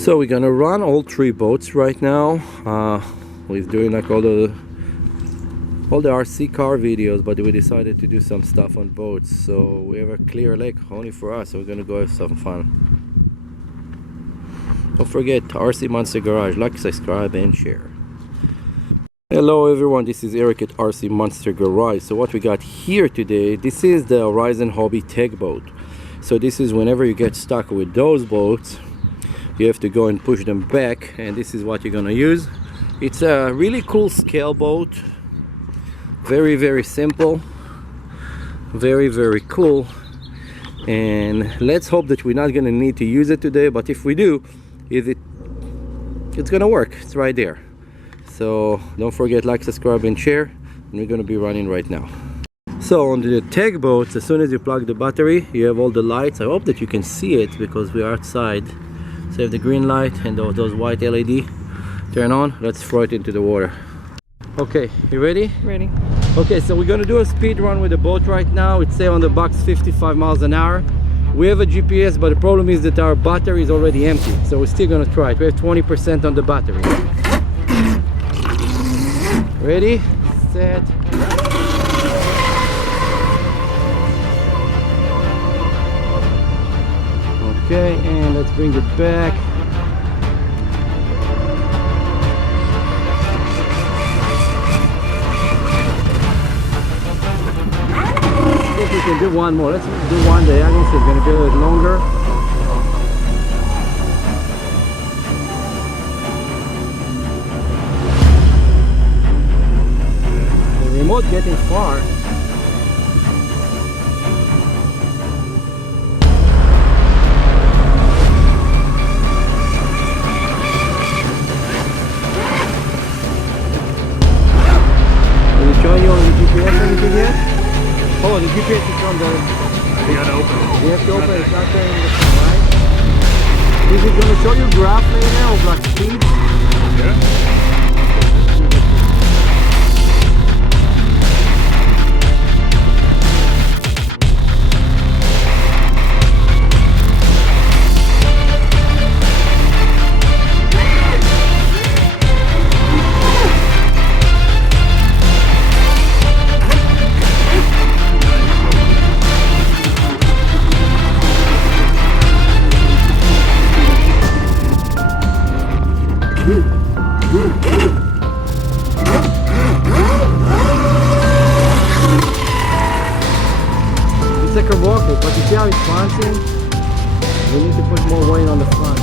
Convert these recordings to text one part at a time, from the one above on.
So we're gonna run all three boats right now. We're doing like all the RC car videos, but we decided to do some stuff on boats. So we have a clear lake only for us, so we're gonna go have some fun. Don't forget RC Monster Garage, like, subscribe and share. Hello everyone, this is Eric at RC Monster Garage. So what we got here today, this is the Horizon Hobby tugboat. So this is whenever you get stuck with those boats, you have to go and push them back, and this is what you're gonna use. It's a really cool scale boat, very simple, very cool, and let's hope that we're not gonna need to use it today, but if we do, it's gonna work. It's right there. So don't forget, like, subscribe and share, and we're gonna be running right now. So on the tugboats, as soon as you plug the battery, you have all the lights. I hope that you can see it because we're outside. So you have the green light and those white LED turn on. Let's throw it into the water. Okay, you ready? Ready. Okay, so we're gonna do a speed run with the boat right now. It's say on the box 55 miles an hour. We have a GPS, but the problem is that our battery is already empty, so we're still gonna try it. We have 20% on the battery. Ready, set. Okay, and let's bring it back. I think we can do one more. Let's do one diagonal, so it's going to be a little longer. The remote getting far. Showing you on the GPS anything yet? Oh, the GPS is on the... You gotta open it. You have to open it, it's not there in the right? Is it going to show you graph later of like speed? Yeah. It's like a rocket, but you see how it's bouncing? We need to put more weight on the front.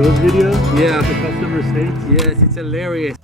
Those videos? Yeah. The customer states? Yes, it's hilarious.